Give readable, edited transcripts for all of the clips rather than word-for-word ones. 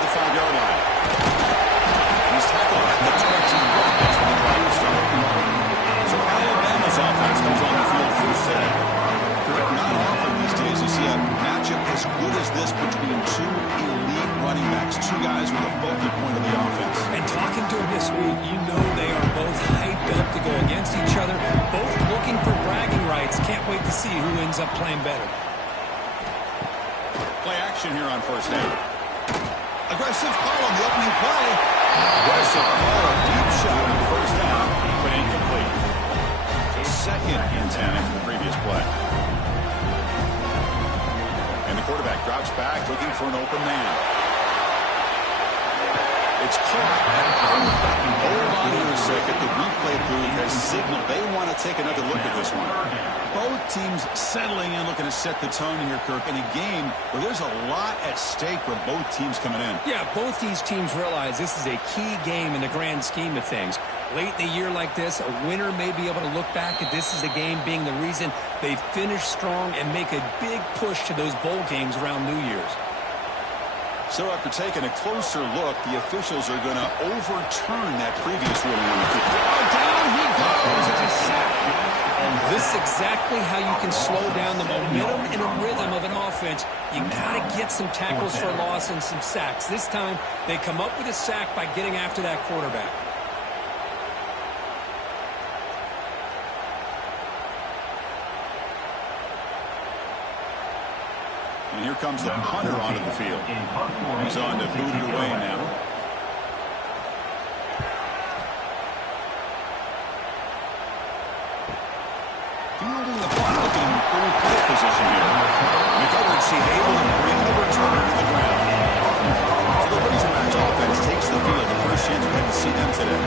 the 5-yard line. He's tackled at the 21. That's when the clock will start. So Alabama's offense comes on the field first down. Not often these days you see a matchup as good as this between two elite running backs, two guys with a focal point of the offense. And talking to them this week, you know they are both hyped up to go against each other, both looking for bragging rights. Can't wait to see who ends up playing better. Play action here on first down. Aggressive call on the opening play. Aggressive call, a deep shot on first down, but incomplete. So second and 10 after the previous play. And the quarterback drops back looking for an open man. It's caught and out of bounds. Hold on here a second. The replay booth has signaled they want to take another look at this one. Both teams settling in, looking to set the tone here, Kirk, in a game where there's a lot at stake for both teams coming in. Yeah, both these teams realize this is a key game in the grand scheme of things. Late in the year like this, a winner may be able to look back at this as a game being the reason they finish strong and make a big push to those bowl games around New Year's. So after taking a closer look, the officials are going to overturn that previous ruling on the kick. Down he goes. It's a sack. This is exactly how you can slow down the momentum and a rhythm of an offense. You got to get some tackles for loss and some sacks. This time, they come up with a sack by getting after that quarterback. And here comes the punter onto the field. He's on to boot it away now. Fielding the punt, looking in full play position here. McCutcheon seemed able to bring the returner to the ground. So the Razorbacks offense takes the field. The first chance we had to see them today.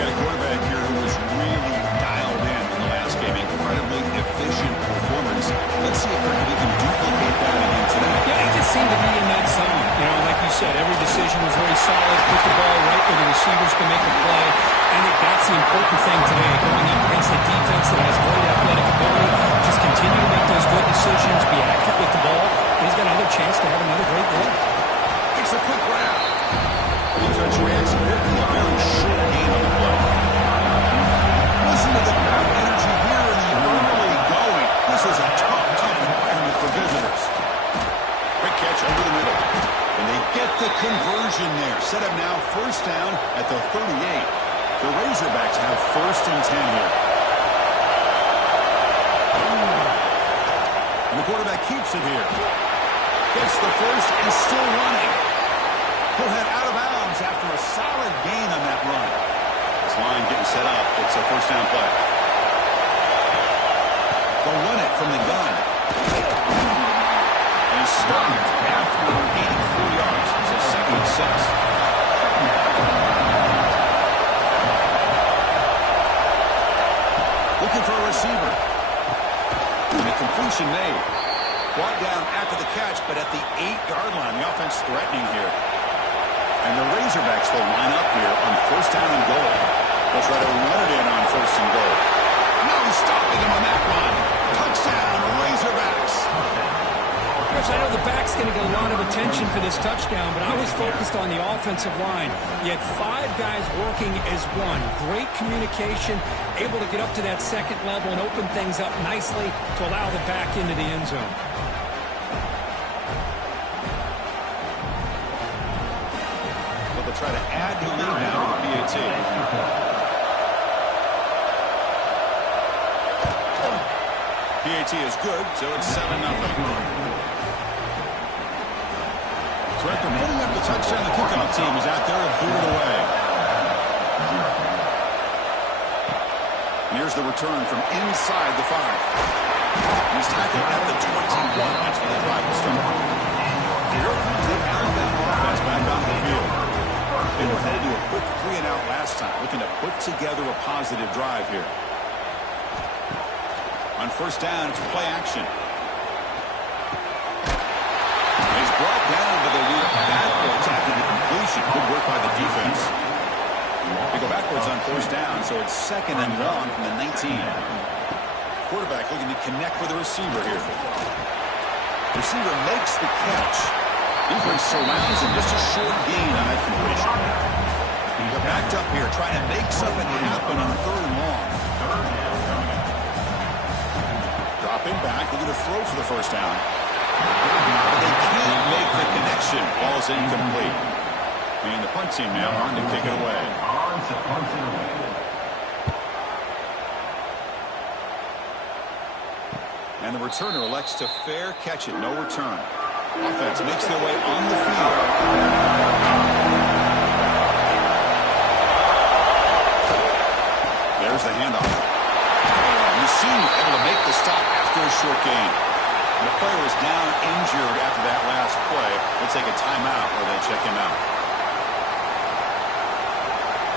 Got a quarterback here who was really dialed in the last game. Incredibly efficient performance. Let's see if he can duplicate that again today. Yeah, he just seemed to be in that zone. You know, like you said, every decision was very solid. Put the ball right where the receivers can make a play. I think that's the important thing today, going up against a defense that has great athletic ability. Just continue to make those good decisions, be accurate with the ball. He's got another chance to have another great day. It's a quick round. Defense reacts quickly. A very short game on the play. Listen to the crowd energy here in the early going. This is a tough environment for visitors. Quick catch over the middle. And they get the conversion there. Set up now first down at the 38. The Razorbacks have first and 10 here. And the quarterback keeps it here. Gets the first and still running. He'll head out of bounds after a solid gain on that run. This line getting set up. It's a first down play. They'll run it from the gun. And stopped after 84 yards. It's a second and 6. Looking for a receiver. And a completion made. Brought down after the catch, but at the 8-yard line. The offense threatening here. And the Razorbacks will line up here on first down and goal. They'll try to run it in on first and goal. No stopping him on that run. Touchdown, Razorbacks. Chris, I know the back's going to get a lot of attention for this touchdown, but I was focused on the offensive line. You had 5 guys working as one. Great communication, able to get up to that second level and open things up nicely to allow the back into the end zone. Well, they'll try to add the lead now with the PAT. PAT is good, so it's 7-0. So after putting up the touchdown, the kickoff team is out there to boot it away. And here's the return from inside the 5. He's tackled at the 21. That's where the drive will start. Here comes the Alabama offense back on the field. They were headed to a quick 3-and-out last time, looking to put together a positive drive here. On first down, it's play action. He's brought down to the lead backwards after the completion. Good work by the defense. They go backwards on first down, so it's 2nd and 1 from the 19. Quarterback looking to connect with the receiver here. Receiver makes the catch. Defense surrounds him. Just a short gain on that completion. They're backed up here trying to make something happen on 3rd and long. Dropping back, looking to throw for the first down. But they can't make the connection. Ball's incomplete. And the punt team now on to kick it away. And the returner elects to fair catch it. No return. Offense makes their way on the field. There's the handoff. Senior able to make the stop after a short gain. The player was down injured after that last play. They'll take a timeout where they check him out.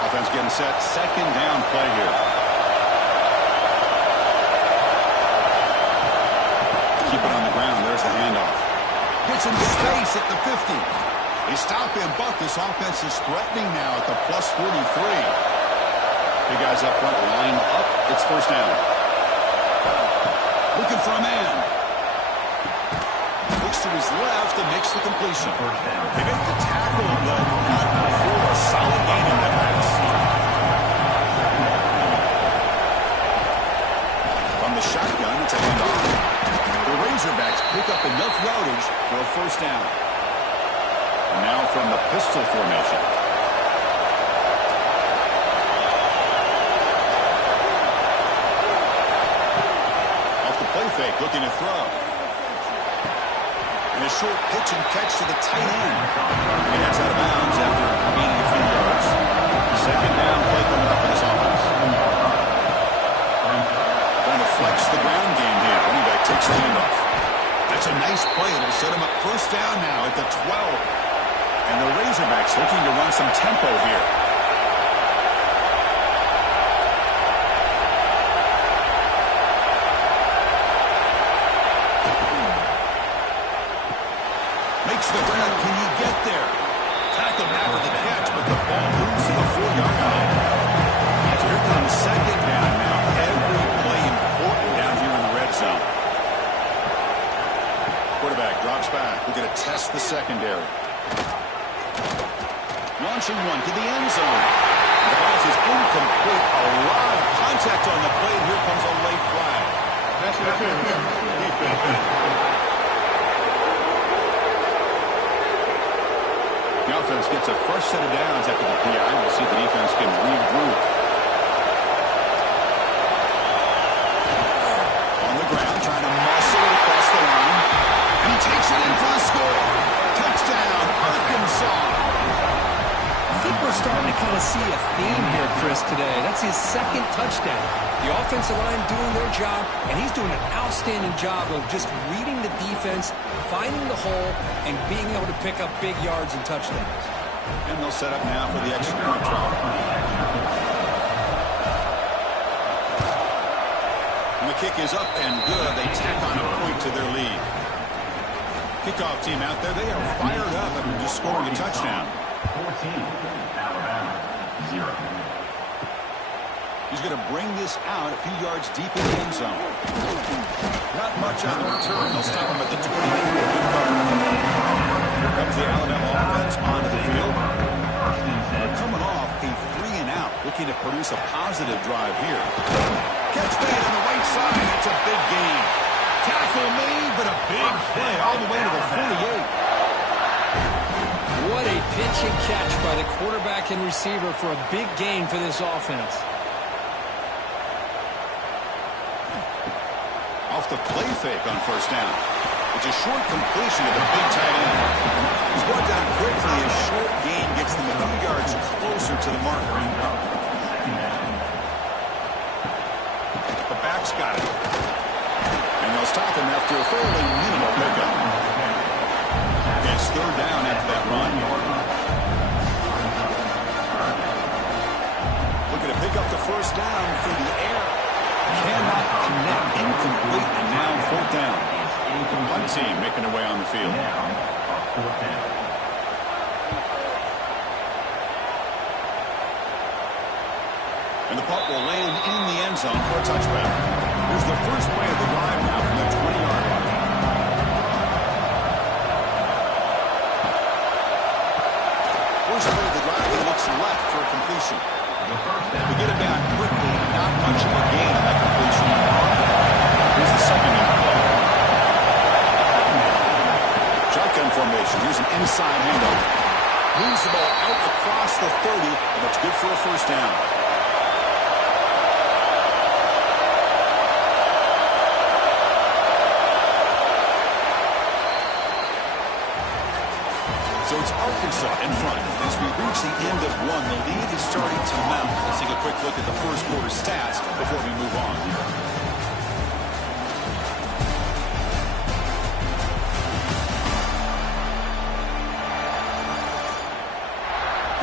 Offense getting set. 2nd down play here. Keep it on the ground. There's the handoff. Gets in space at the 50. They stop him, but this offense is threatening now at the plus 43. Big guys up front line up. It's 1st down. Looking for a man. Looks to his left and makes the completion. They make the tackle, but not before a solid gain on that pass. From the shotgun, it's a handoff. The Razorbacks pick up enough yardage for a 1st down. And now from the pistol formation. Fake, looking to throw. And a short pitch and catch to the tight end. And that's out of bounds after gaining a few yards. 2nd down play coming up for this offense. Trying to flex the ground game here. Running back takes the handoff. That's a nice play. It'll set him up 1st down now at the 12. And the Razorbacks looking to run some tempo here. The ground, can you get there? Tackle after the catch, but the ball moves to the 4-yard line. So here comes 2nd down now. Every play important down here in the red zone. Quarterback drops back. We're going to test the secondary. Launching one to the end zone. The pass is incomplete. A lot of contact on the play. Here comes a late flag. That's defense. The offense gets a first set of downs after the PI. We'll see if the defense can regroup. On the ground, trying to muscle it across the line. And he takes it in for the score. Touchdown, Arkansas. I think we're starting to kind of see a theme here, Chris, today. That's his 2nd touchdown. The offensive line doing their job, and he's doing an outstanding job of just reading the defense, finding the hole, and being able to pick up big yards and touchdowns. And they'll set up now for the extra point try. And the kick is up and good. They tack on a point to their lead. Kickoff team out there, they are fired up after just scoring a touchdown. 14, Alabama, 0. He's going to bring this out a few yards deep in the end zone. Not much on the return. They'll stop him at the 20. Here comes the Alabama offense onto the field. They're coming off a 3-and-out, looking to produce a positive drive here. Catch made on the right side. It's a big gain. Tackle made, but a big play all the way to the 48. What a pitch and catch by the quarterback and receiver for a big gain for this offense. Off the play fake on 1st down. It's a short completion to the big tight end. He's brought down quickly. A short gain gets them a few yards closer to the marker. The back's got it. And they'll stop him after a fairly minimal pickup. It's 3rd down after that run. Looking to pick up the 1st down through the air. Cannot connect. Incomplete. And now 4th down. One team making their way on the field. And the punt will land in the end zone for a touchback. Here's the first play of the drive now from the 20-yard line. First play of the drive, he looks left for a completion. We get it back quickly, not much of a gain on that completion. Here's the second down play. Shotgun formation. Here's an inside handoff. Moves the ball out across the 30, and that's good for a first down. So it's Arkansas in front. As we reach the end of one, the lead is starting to mount. Let's take a quick look at the first quarter stats before we move on.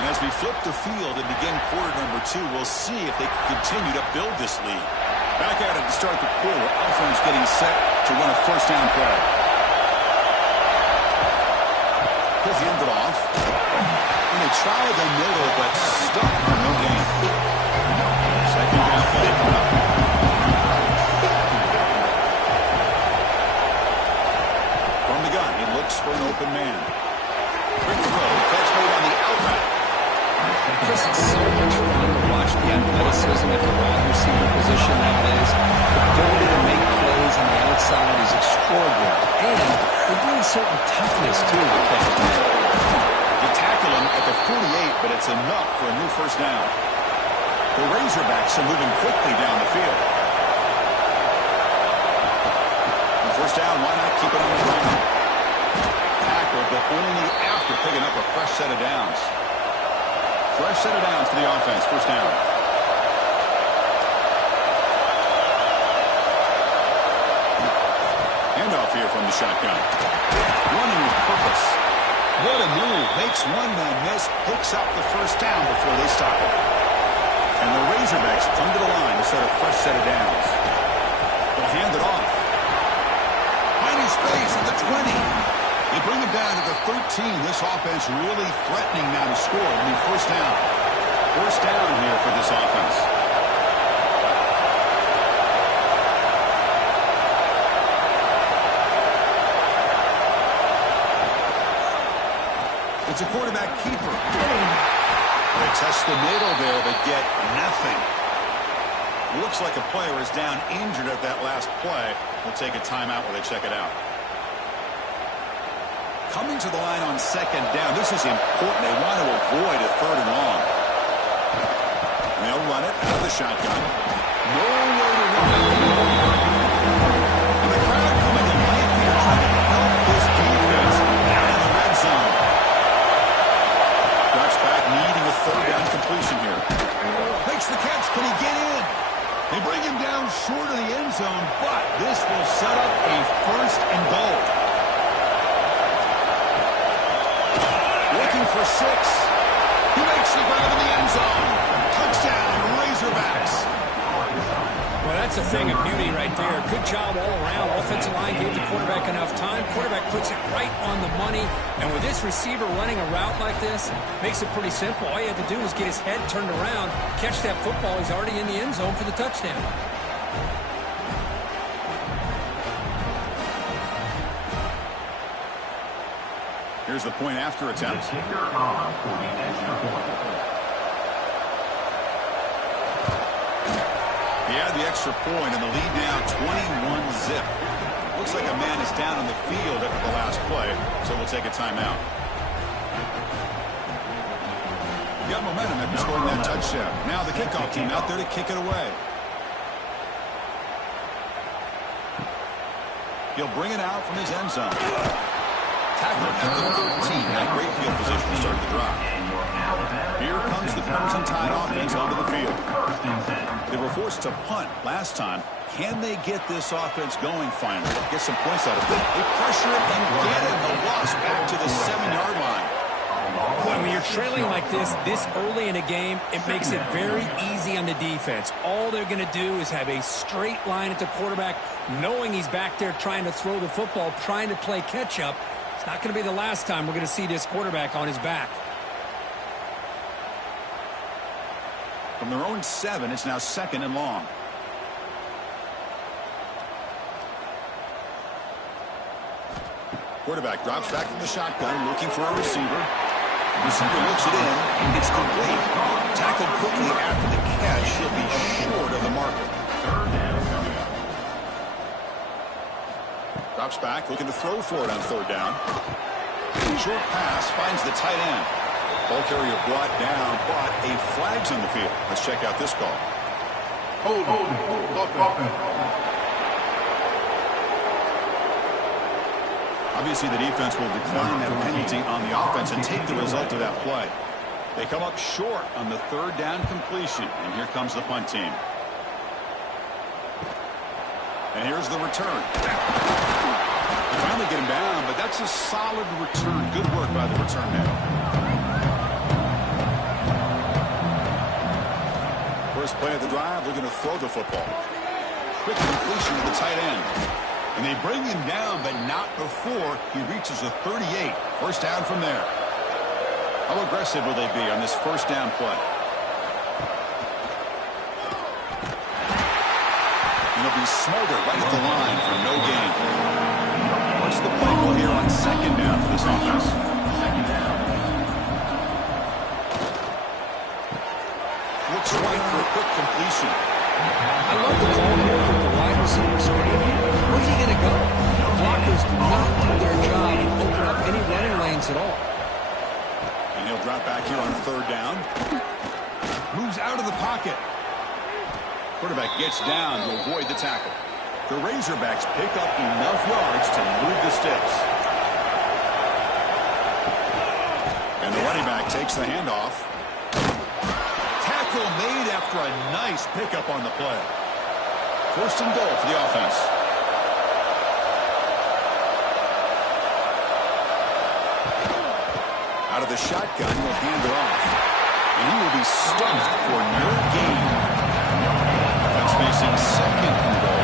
And as we flip the field and begin quarter number 2, we'll see if they can continue to build this lead. Back at it to start the quarter. Offense getting set to run a first down play. He'll hand it off. And they try the middle, but stuck for no gain. Second down play coming up. From the gun, he looks for an open man. Quick throw, catch made on the outback. Chris, it's so much fun to watch the athleticism at the wide receiver position nowadays. The ability to make plays on the outside is extraordinary. And they bring a certain toughness, too, to catch them. They tackle him at the 48, but it's enough for a new first down. The Razorbacks are moving quickly down the field. And first down, why not keep it on the ground? Tackle, but only after picking up a fresh set of downs. Fresh set of downs for the offense. First down. Handoff here from the shotgun. Running with purpose. What a move. Makes one man miss. Picks up the first down before they stop it. And the Razorbacks come to the line to set a fresh set of downs. They'll hand it off. Finding space at the 20. They bring it down to the 13. This offense really threatening now to score. It'll be first down. First down here for this offense. It's a quarterback keeper. They test the middle there, but get nothing. Looks like a player is down injured at that last play. We'll take a timeout while they check it out. Coming to the line on second down. This is important. They want to avoid a third and long. They'll run it out of the shotgun. Nowhere to run. And the crowd coming to life here trying to help this defense now in the red zone. Drops back, needing a third down completion here. Makes the catch. Can he get in? They bring him down short of the end zone, but this will set up a first and goal. For 6. He makes the grab in the end zone. Touchdown, Razorbacks. Well, that's a thing of beauty right there. Good job all around. Offensive line gave the quarterback enough time. Quarterback puts it right on the money. And with this receiver running a route like this, makes it pretty simple. All you have to do is get his head turned around, catch that football. He's already in the end zone for the touchdown. Here's the point after attempt. He had the extra point and the lead now 21-zip. Looks like a man is down on the field after the last play, so we'll take a timeout. Got momentum after scoring that touchdown. Now the kickoff team out there to kick it away. He'll bring it out from his end zone. Tackled at the 13. Not great field position to start the drive. Here comes the Crimson Tide offense onto the field. They were forced to punt last time. Can they get this offense going finally? Get some points out of it. They pressure it and get it. The loss back to the 7-yard line. Boy, when you're trailing like this early in a game, it makes it very easy on the defense. All they're going to do is have a straight line at the quarterback, knowing he's back there trying to throw the football, trying to play catch-up. It's not going to be the last time we're going to see this quarterback on his back. From their own 7, it's now second and long. Quarterback drops back from the shotgun, looking for a receiver. Receiver looks it in. It's complete. Tackled quickly after the catch. He'll be short of the marker. Drops back, looking to throw for it on third down. Short pass finds the tight end. Ball carrier brought down, but a flag's on the field. Let's check out this call. Hold. Obviously, the defense will decline that penalty on the offense and take the result of that play. They come up short on the third down completion, and here comes the punt team. And here's the return. They finally get him down, but that's a solid return. Good work by the return man. First play of the drive, they're going to throw the football. Quick completion to the tight end. And they bring him down, but not before he reaches the 38. First down from there. How aggressive will they be on this first down play? And he'll be smothered right at the line for no gain. What's the play call here on second down for this offense? Looks right for a quick completion. I love the call here with the wide receiver screen. Where's he going to go? Blockers do not do their job and open up any running lanes at all. And he'll drop back here on third down. Moves out of the pocket. Quarterback gets down to avoid the tackle. The Razorbacks pick up enough yards to move the sticks. And the running back takes the handoff. Tackle made after a nice pickup on the play. First and goal for the offense. Out of the shotgun, he'll hand it off. And he will be stuffed for no gain. Offense facing second and goal.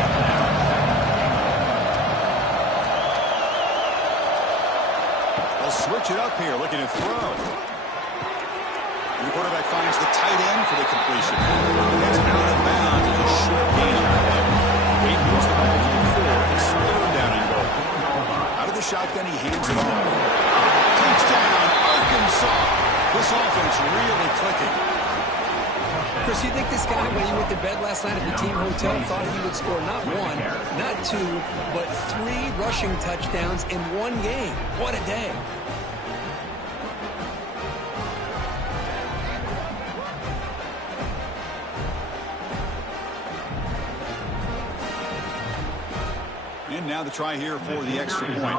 They'll switch it up here, looking to throw. And the quarterback finds the tight end for the completion. That's out of bounds. It's a short gain on the play. Wade moves the ball to the 4. It's third down and goal. Out of the shotgun, he hands it off. Touchdown, Arkansas. This offense really clicking. Chris, you think this guy, when he went to bed last night at the team hotel, thought he would score not one, not two, but 3 rushing touchdowns in one game? What a day. And now the try here for the extra point.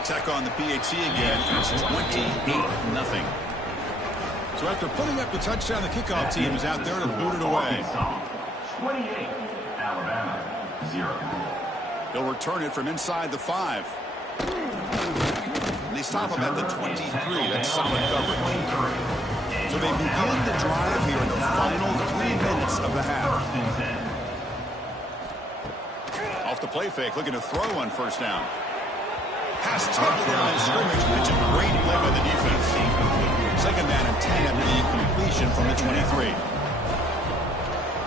Attack on the PAT again. It's 28-0. So after putting up the touchdown, the kickoff team is out there to boot it away. 28, Alabama, 0. They'll return it from inside the 5. They stop him at the 23. That's solid coverage. So they begin the drive here in the final 3 minutes of the half. Off the play fake, looking to throw on first down. Pass tackled the line of scrimmage, but it's a great play by the defense. Second man and 10 after the incompletion from the 23.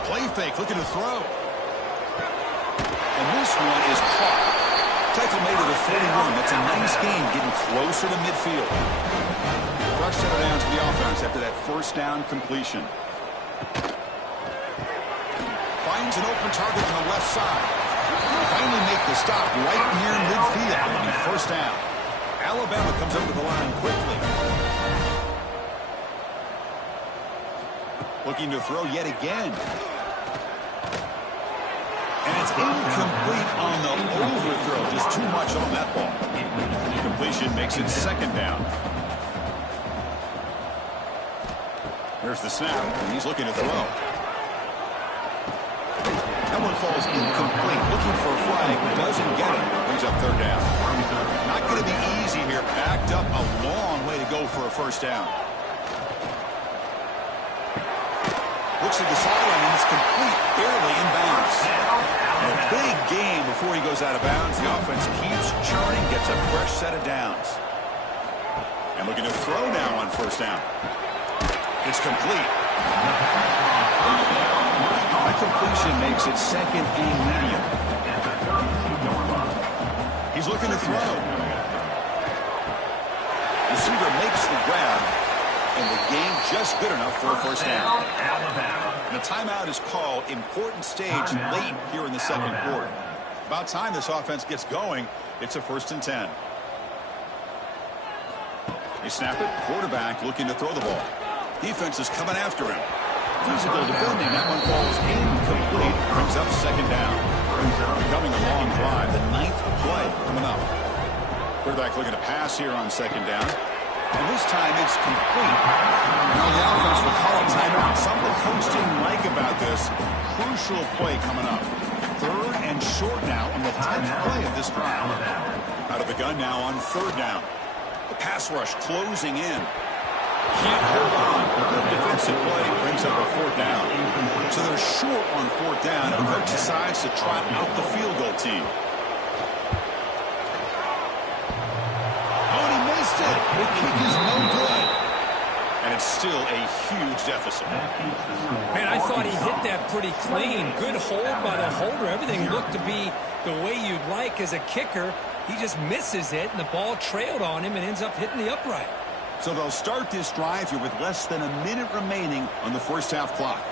Play fake, looking to throw. And this one is caught. Tackle made at the 41. That's a nice gain, getting closer to midfield. Rush set it down to the offense after that first down completion. Finds an open target on the left side. Finally make the stop right near midfield. It'll be first down. Alabama comes up to the line quickly. Looking to throw yet again. And it's incomplete on the overthrow. Just too much on that ball. Completion makes it second down. There's the snap, and he's looking to throw. That one falls incomplete. Looking for a flag, doesn't get it. Brings up third down. Not going to be easy here. Backed up a long way to go for a first down. Looks at the sideline, and it's complete, barely in bounds. A big game before he goes out of bounds. The offense keeps churning, gets a fresh set of downs. And looking to throw now on first down. It's complete. That completion makes it second and medium. He's looking to throw. Receiver makes the grab, and the game just good enough for a first down. And the timeout is called. Important stage late here in the second quarter. About time this offense gets going. It's a 1st and 10. They snap it. Quarterback looking to throw the ball. Defense is coming after him. Physical defending. That one falls incomplete. Brings up 2nd down. Becoming a long drive. The 9th play coming up. Quarterback looking to pass here on 2nd down. And this time it's complete. Now the offense will call a timeout. Something the coach didn't like about this. Crucial play coming up. 3rd and short now in the 10th play of this drive. Out of the gun now on 3rd down. The pass rush closing in. Can't hold on. Good defensive play brings up a 4th down. So they're short on 4th down, and the coach decides to trot out the field goal team. Oh, and he missed it. The kick is no good. And it's still a huge deficit. Man, I thought he hit that pretty clean. Good hold by the holder. Everything looked to be the way you'd like as a kicker. He just misses it, and the ball trailed on him and ends up hitting the upright. So they'll start this drive here with less than a minute remaining on the first half clock.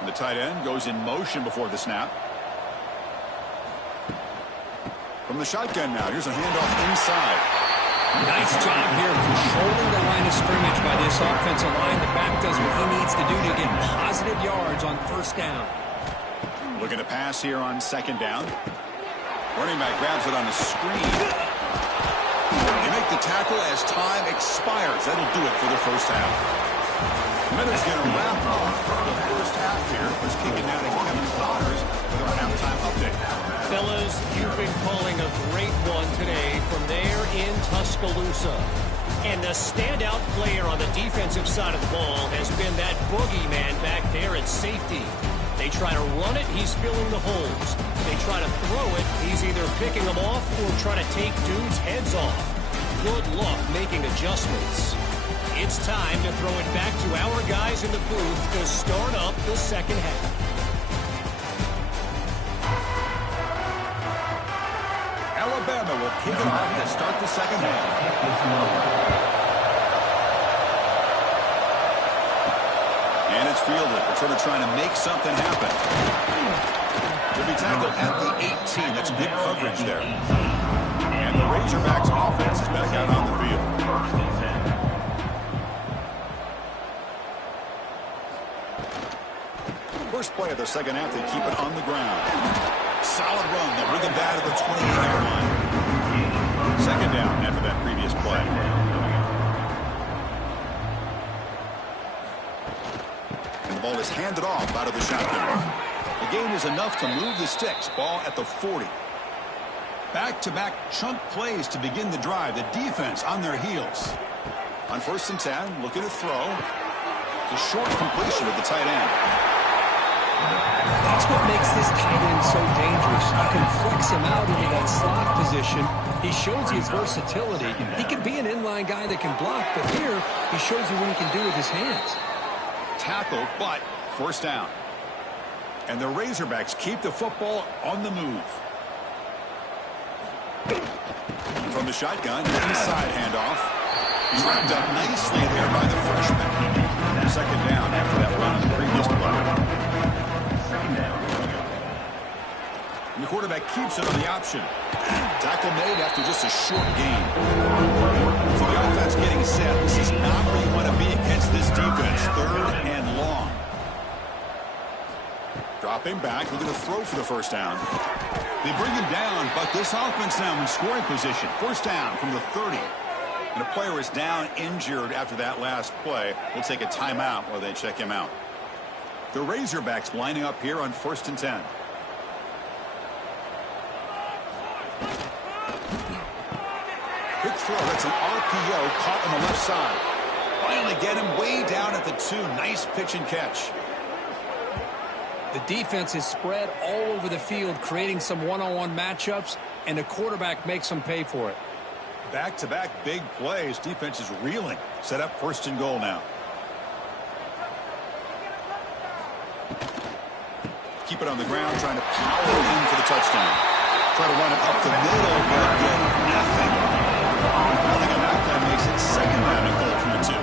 And the tight end goes in motion before the snap. From the shotgun now, here's a handoff inside. Nice job here controlling the line of scrimmage by this offensive line. The back does what he needs to do to get positive yards on 1st down. Looking to pass here on 2nd down. Running back grabs it on the screen. They make the tackle as time expires. That'll do it for the first half. Minutes going to wrap up the first half here. Let's kick it down to Kevin Connors with our halftime update. Fellas, you've been calling a great one today from there in Tuscaloosa. And the standout player on the defensive side of the ball has been that boogeyman back there at safety. They try to run it, he's filling the holes. They try to throw it, he's either picking them off or trying to take dudes' heads off. Good luck making adjustments. It's time to throw it back to our guys in the booth to start up the second half. Alabama will kick it off to start the second half. And it's fielded. It's sort of trying to make something happen. Will be tackled at the 18. That's good coverage there. And the Razorbacks offense is back out on the field. First play of the second half, they keep it on the ground. Solid run. They'll bring it down to the 28-yard line. 2nd down after that previous play. The ball is handed off out of the shotgun. The gain is enough to move the sticks. Ball at the 40. Back-to-back chunk plays to begin the drive. The defense on their heels. On 1st and 10, looking to throw. The short completion of the tight end. That's what makes this tight end so dangerous. You can flex him out into that slot position. He shows his versatility. He can be an inline guy that can block, but here he shows you what he can do with his hands. Tackled, but 1st down. And the Razorbacks keep the football on the move. From the shotgun, inside handoff. Trapped up nicely there by the freshman. 2nd down after that run on the previous play. And the quarterback keeps it on the option. Tackle made after just a short gain. So the offense getting set. This is not where you want to be against this defense. 3rd and long. Dropping back, looking to throw for the 1st down. They bring him down, but this offense now in scoring position. 1st down from the 30. And a player is down injured after that last play. We'll take a timeout while they check him out. The Razorbacks lining up here on 1st and 10. Quick throw. That's an RPO caught on the left side. Finally get him way down at the 2. Nice pitch and catch. The defense is spread all over the field, creating some one-on-one matchups, and the quarterback makes them pay for it. Back-to-back big plays. Defense is reeling. Set up 1st and goal now. Keep it on the ground, trying to power in for the touchdown. try to run it up the middle, but get nothing. Nothing on that play makes it second down and goal from the 2.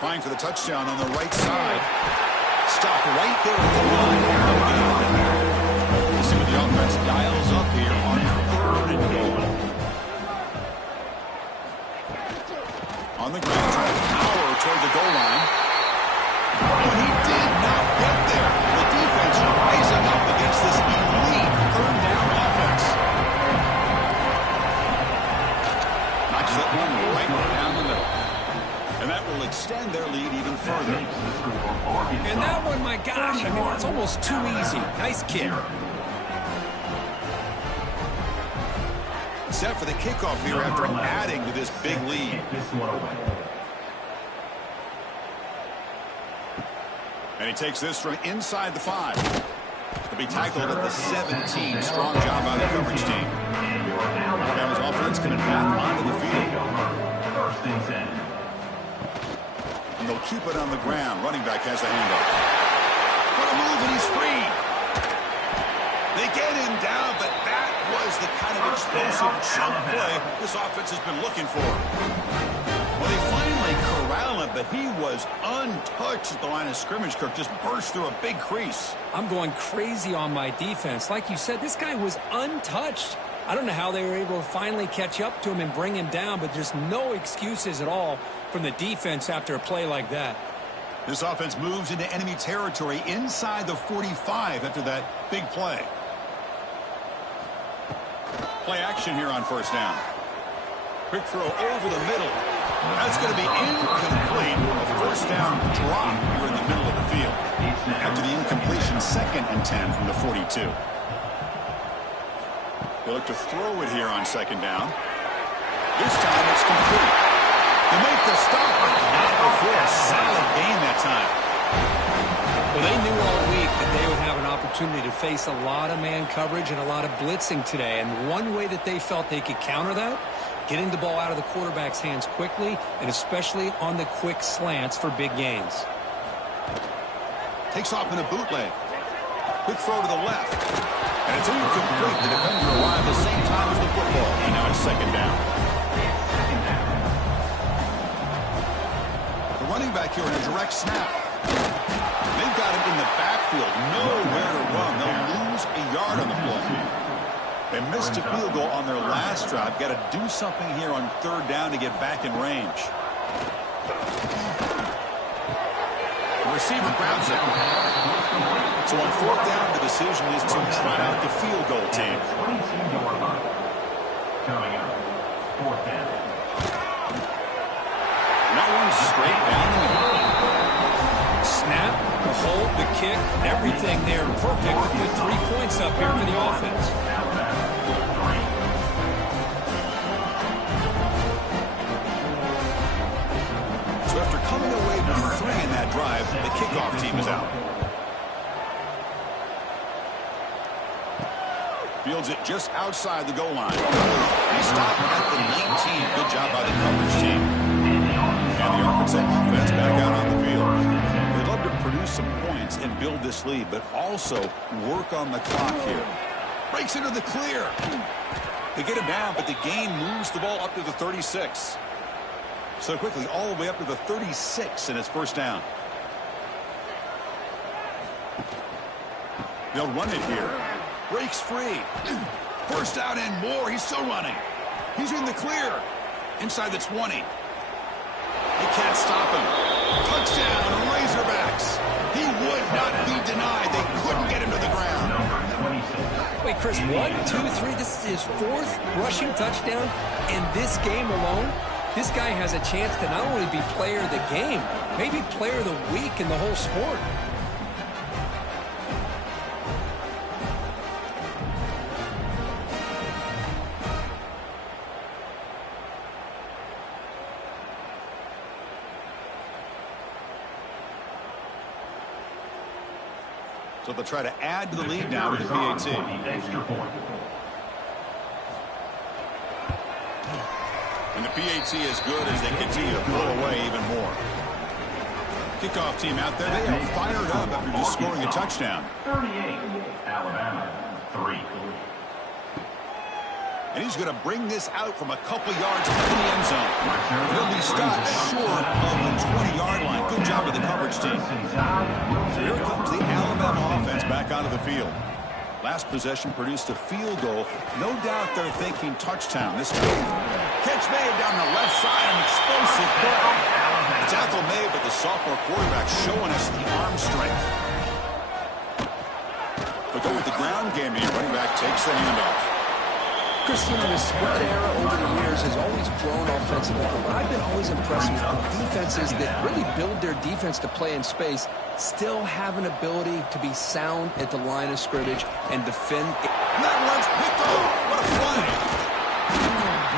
Trying for the touchdown on the right side. Stop right there at the line. We'll see what the offense dials up here on 3rd and goal. On the ground, trying to power toward the goal line. But he did not get there. The defense rising up against this elite 3rd down offense. Knocks that one right down the middle. And that will extend their lead even further. And that one, my gosh, I mean, it's almost too easy. Nice kick. Set for the kickoff here after adding to this big lead. And he takes this from inside the 5. He'll be tackled at the 17. Strong job by the coverage team. Alabama's offense going to back onto the field. And they'll keep it on the ground. Running back has the handoff. What a move, and he's free. They get him down, but that was the kind of explosive chunk play this offense has been looking for. Well, they finally corral him, but he was untouched at the line of scrimmage. Kirk just burst through a big crease. I'm going crazy on my defense. Like you said, this guy was untouched. I don't know how they were able to finally catch up to him and bring him down, but there's no excuses at all from the defense after a play like that. This offense moves into enemy territory inside the 45 after that big play. Play action here on 1st down. Quick throw over the middle. That's going to be incomplete. A 1st down drop here in the middle of the field. After the incompletion, 2nd and 10 from the 42. They look to throw it here on 2nd down. This time it's complete. They make the stop, but not before a solid gain that time. Well, they knew all week that they would have an opportunity to face a lot of man coverage and a lot of blitzing today. And one way that they felt they could counter that, getting the ball out of the quarterback's hands quickly, and especially on the quick slants for big gains. Takes off in a bootleg. Quick throw to the left. And it's incomplete. The defender arrived at the same time as the football. And now it's 2nd down. The running back here in a direct snap. They've got him in the backfield. Nowhere to run. They'll lose a yard on the play. They missed a field goal on their last drive. Got to do something here on 3rd down to get back in range. The receiver grabs it. So on 4th down, the decision is to try out the field goal team. Coming up, 4th down. And that one's straight down the middle. Snap, the hold, the kick, everything there perfect with 3 points up here for the offense. So after coming away with 3 in that drive, the kickoff team is out. Fields it just outside the goal line. He stopped at the 19. Good job by the coverage team. And the Arkansas offense back out on the field. They'd love to produce some points and build this lead, but also work on the clock here. Breaks into the clear. They get him down, but the gain moves the ball up to the 36. So quickly, all the way up to the 36, and it's 1st down. They'll run it here. Breaks free. 1st down and more. He's still running. He's in the clear. Inside the 20. They can't stop him. Touchdown, Razorbacks. He would not be denied. They couldn't get him to the ground. Wait, Chris, 1, 2, 3. This is his 4th rushing touchdown in this game alone. This guy has a chance to not only be player of the game, maybe player of the week in the whole sport. So they'll try to add to the lead now with the PAT. And the PAT is good as they continue to pull away even more. Kickoff team out there, they are fired up after just scoring a touchdown. 38, Alabama, And he's going to bring this out from a couple yards in the end zone. He'll be stopped short of the 20-yard line. Good job of the coverage team. So here comes the Alabama offense back onto the field. Last possession produced a field goal. No doubt they're thinking touchdown this time. Catch made down the left side, an explosive play. The tackle made, but the sophomore quarterback showing us the arm strength. But go with the ground game, the running back takes the handoff. Chris, you know, the spread era over the years has always grown offensively, but what I've been always impressed with the defenses that really build their defense to play in space still have an ability to be sound at the line of scrimmage and defend. That one's picked off. What a play.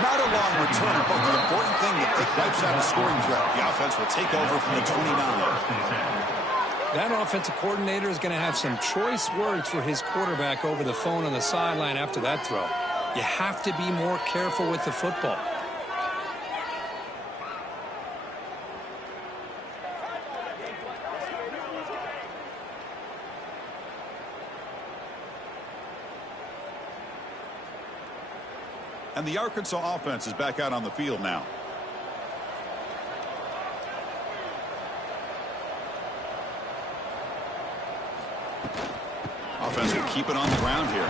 Not a long return, but the important thing that it wipes out a scoring threat. The offense will take over from the 29. That offensive coordinator is going to have some choice words for his quarterback over the phone on the sideline after that throw. You have to be more careful with the football. And the Arkansas offense is back out on the field now. Offense will keep it on the ground here.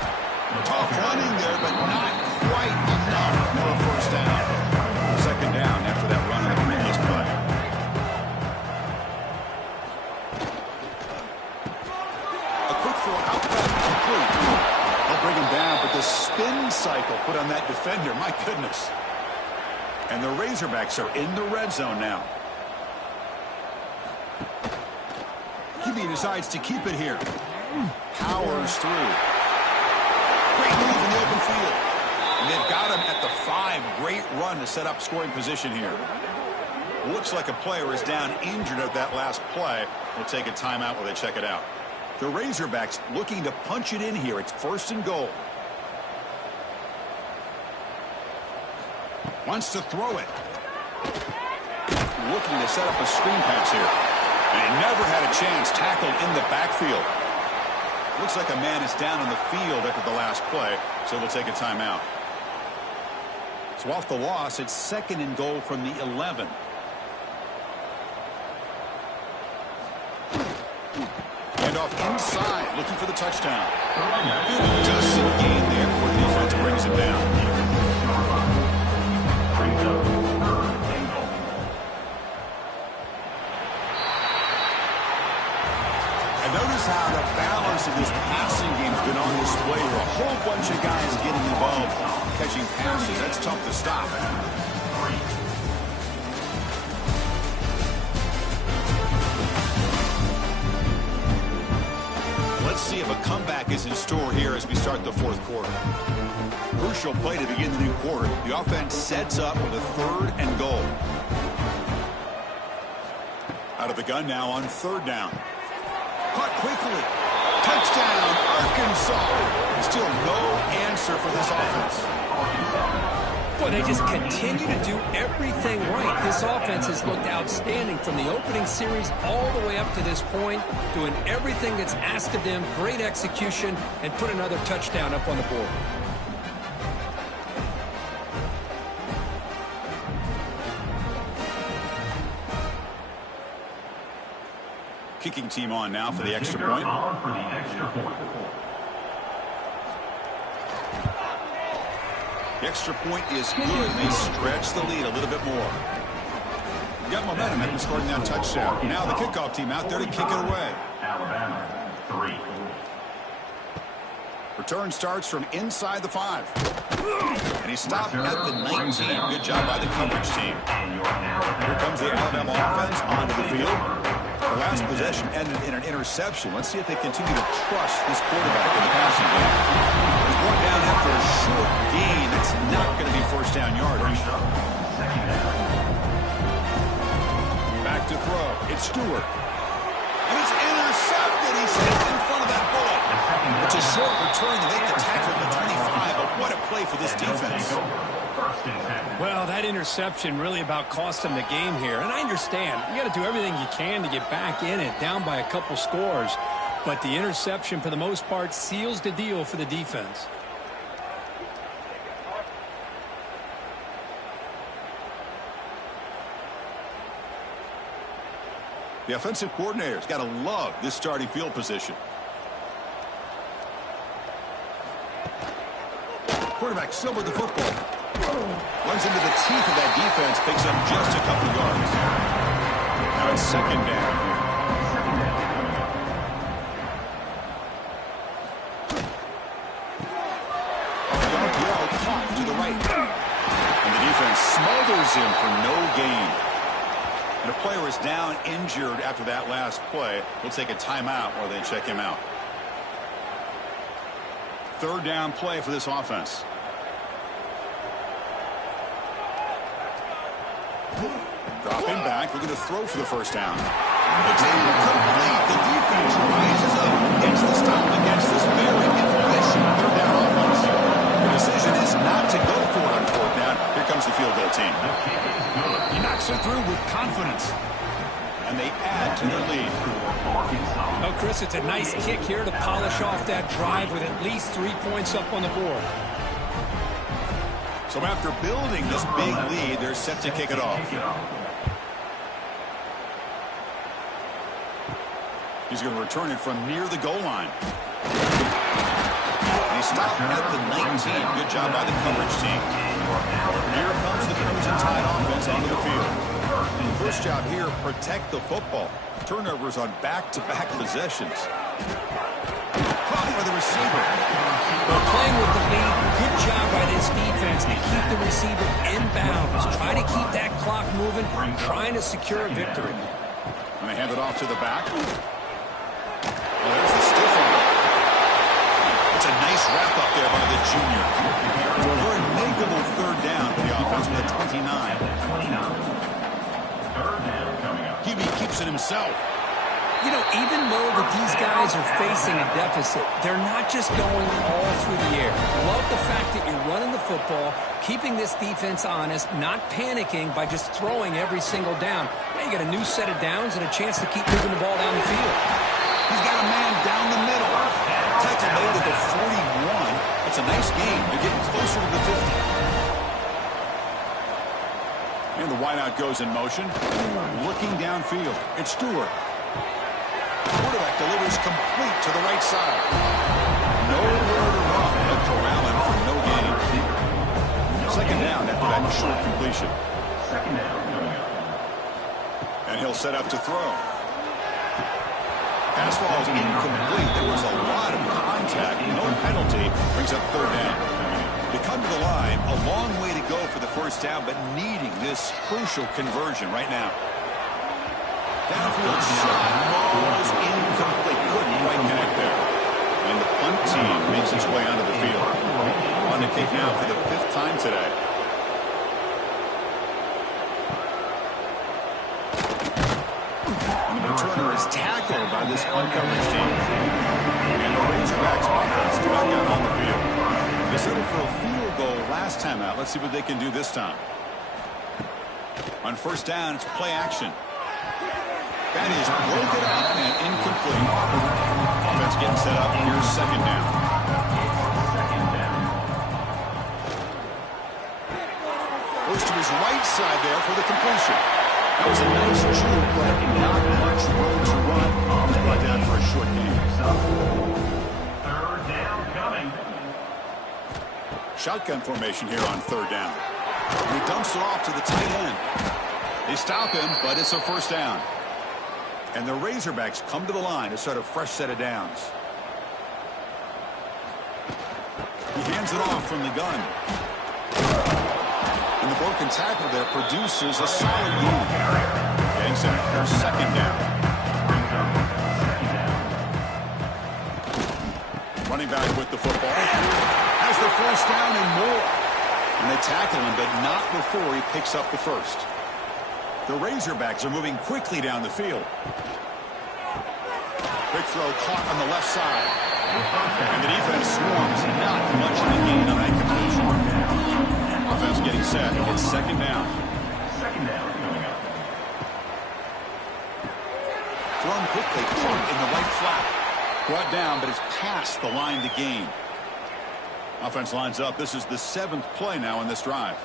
Tough running there, but not quite enough for a first down. Second down after that run on the previous play. A quick throw out back complete. They'll bring him down, but the spin cycle put on that defender, my goodness. And the Razorbacks are in the red zone now. QB decides to keep it here. Powers through. Great move in the open field. And they've got him at the 5. Great run to set up scoring position here. Looks like a player is down injured at that last play. We'll take a timeout while they check it out. The Razorbacks looking to punch it in here. It's 1st and goal. Wants to throw it. Looking to set up a screen pass here. And he never had a chance tackled in the backfield. Looks like a man is down on the field after the last play, so we'll take a timeout. So off the loss, it's 2nd and goal from the 11. And off inside, looking for the touchdown. Good decent gain there before the defense brings it down. Notice how the balance of this passing game has been on display with a whole bunch of guys getting involved catching passes. That's tough to stop. Let's see if a comeback is in store here as we start the 4th quarter. Crucial play to begin the new quarter. The offense sets up with a 3rd and goal. Out of the gun now on 3rd down. Caught quickly. Touchdown, Arkansas. Still no answer for this offense. Boy, they just continue to do everything right. This offense has looked outstanding from the opening series all the way up to this point, doing everything that's asked of them, great execution, and put another touchdown up on the board. Kicking team on now for the extra point. The extra point is good. They stretch the lead a little bit more. Got momentum after scoring that touchdown. Now the kickoff team out there to kick it away. Alabama 3. Return starts from inside the 5. And he stopped at the 19. Good job by the coverage team. Here comes the Alabama offense onto the field. The last possession ended in an interception. Let's see if they continue to trust this quarterback in the passing game. He's brought down after a short gain. That's not going to be first down yardage. Back to throw. It's Stewart. And it's intercepted. He's hit in front of that bullet. It's a short return to make the tackle at the 25, but what a play for this defense. Well, that interception really about cost them the game here. And I understand. You got to do everything you can to get back in it, down by a couple scores. But the interception, for the most part, seals the deal for the defense. The offensive coordinator's got to love this starting field position. Quarterback still with the football. Runs into the teeth of that defense, picks up just a couple yards. Now it's second down. Caught to the right. And the defense smothers him for no gain. And a player is down injured after that last play. We'll take a timeout while they check him out. Third down play for this offense. Dropping back, looking to throw for the first down. It's incomplete. The defense rises up, gets the stop against this very efficient third down offense. The decision is not to go for it on fourth down. Here comes the field goal team. He knocks it through with confidence. And they add to their lead. Oh, Chris, it's a nice kick here to polish off that drive with at least 3 points up on the board. So after building this big lead, they're set to kick it off. He's going to return it from near the goal line. He stopped at the 19. Good job by the coverage team. Here comes the Crimson Tide offense onto the field. First job here, protect the football. Turnovers on back-to-back possessions. Caught by the receiver. Well, playing with the lead, good job by this defense to keep the receiver in bounds. Try to keep that clock moving, trying to secure a victory. And they hand it off to the back. Well, there's the stiff one. It's a nice wrap up there by the junior. It's a very makeable third down for the offense with a 29. Hebe keeps it himself. You know, even though that these guys are facing a deficit, they're not just going all through the air. Love the fact that you're running the football, keeping this defense honest, not panicking by just throwing every single down. Now you got a new set of downs and a chance to keep moving the ball down the field. He's got a man down the middle. Tackle made at the 41. That's a nice gain. They're getting closer to the 50. And the wideout goes in motion. Looking downfield. It's Stewart. Quarterback delivers complete to the right side. Nowhere to run, but corralling for no gain. Second down after that short completion. And he'll set up to throw. Pass ball is incomplete. There was a lot of contact. No penalty. Brings up third down. They come to the line. A long way to go for the first down, but needing this crucial conversion right now. Downfield shot falls incomplete. Couldn't quite connect there. And the punt team makes its way onto the field. On the kick now for the 5th time today. And the returner is tackled by this uncoverage team. And the Razorbacks offense back out on the field. They settled for a field goal last time out. Let's see what they can do this time. On first down, it's play action. That is broken up and incomplete. Offense getting set up. Here's second down. Goes to his right side there for the completion. That was a nice juke, but not much room to run. He's brought down for a short game. Third down coming. Shotgun formation here on third down. He dumps it off to the tight end. They stop him, but it's a first down. And the Razorbacks come to the line to start a fresh set of downs. He hands it off from the gun. And the broken tackle there produces a solid gain. Getting set for second down. Running back with the football. Has the first down and more. And they tackle him, but not before he picks up the first. The Razorbacks are moving quickly down the field. Big throw caught on the left side. And the defense swarms. Not much of a gain on that completion. Offense getting set. It's second down. Second down coming up. Thrown quickly. Caught in the right flat. Brought down, but it's past the line to gain. Offense lines up. This is the 7th play now in this drive.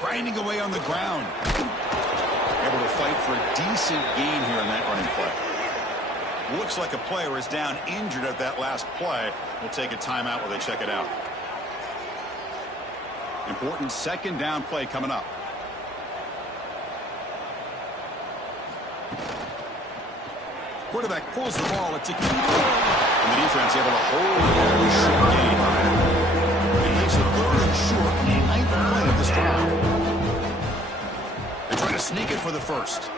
Grinding away on the ground. Able to fight for a decent gain here in that running play. Looks like a player is down injured at that last play. We'll take a timeout while they check it out. Important second down play coming up. Quarterback pulls the ball. It's a key play. And the defense able to hold a very short gain. It makes it 3rd and short on the 9th play of this drive. They try to sneak it for the first.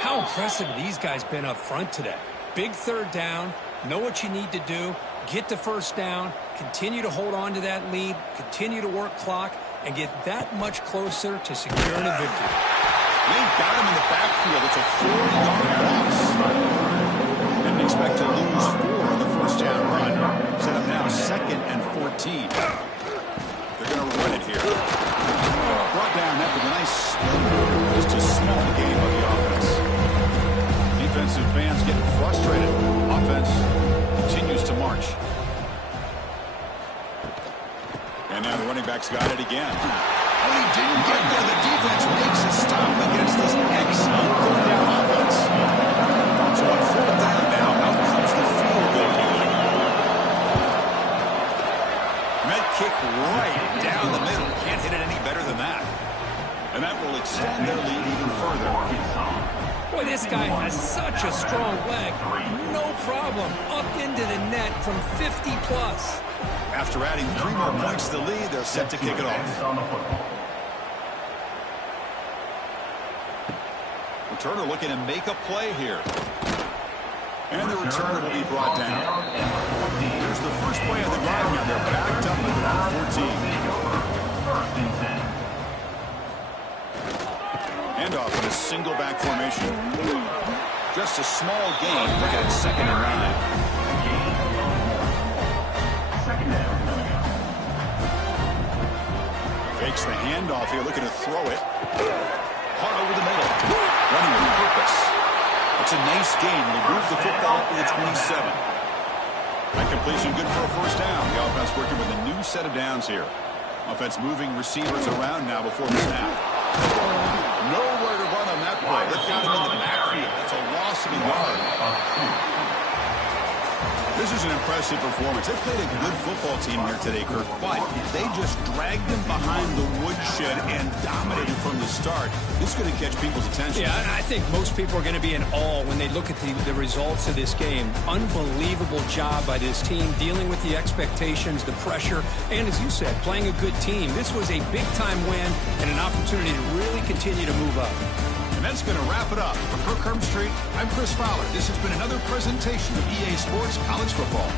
How impressive have these guys been up front today? Big 3rd down, know what you need to do, get the first down, continue to hold on to that lead, continue to work clock, and get that much closer to securing a victory. They got him in the backfield. It's a 40-yard loss. Didn't expect to lose 4 on the first down run. Set up now 2nd and 14. They're going to run it here. Brought down after the nice split. Just a small gain by the offense. Defensive fans getting frustrated. Offense continues to march. And now the running back's got it again. Oh, he didn't get there. The defense makes a stop against this excellent 3rd down offense. So on 4th down now, out comes the field goal unit. Met kick right down the middle. Can't hit it any better than that. And that will extend their lead even further. Boy, this guy has such a strong leg. No problem. Up into the net from 50+. After adding 3 more points to the lead, they're set to kick it off. Returner looking to make a play here. And the returner will be brought down. Here's the first play of the drive now. They're backed up at the 14. Handoff in a single back formation. Just a small gain. Look at 2nd and 9. Fakes the handoff here, looking to throw it. Hard over the middle. Running with purpose. It's a nice gain. Will move the football to the 27. That completion good for a first down. The offense working with a new set of downs here. Offense moving receivers around now before the snap. Nowhere to run on that play. They've got him in the backfield. It's a loss of a yard. This is an impressive performance. They played a good football team here today, Kirk, but they just dragged them behind the woodshed and dominated from the start. This is going to catch people's attention. Yeah, I think most people are going to be in awe when they look at the results of this game. Unbelievable job by this team, dealing with the expectations, the pressure, and as you said, playing a good team. This was a big-time win and an opportunity to really continue to move up. And that's going to wrap it up. For Kirk Herbstreit, I'm Chris Fowler. This has been another presentation of EA Sports College Football.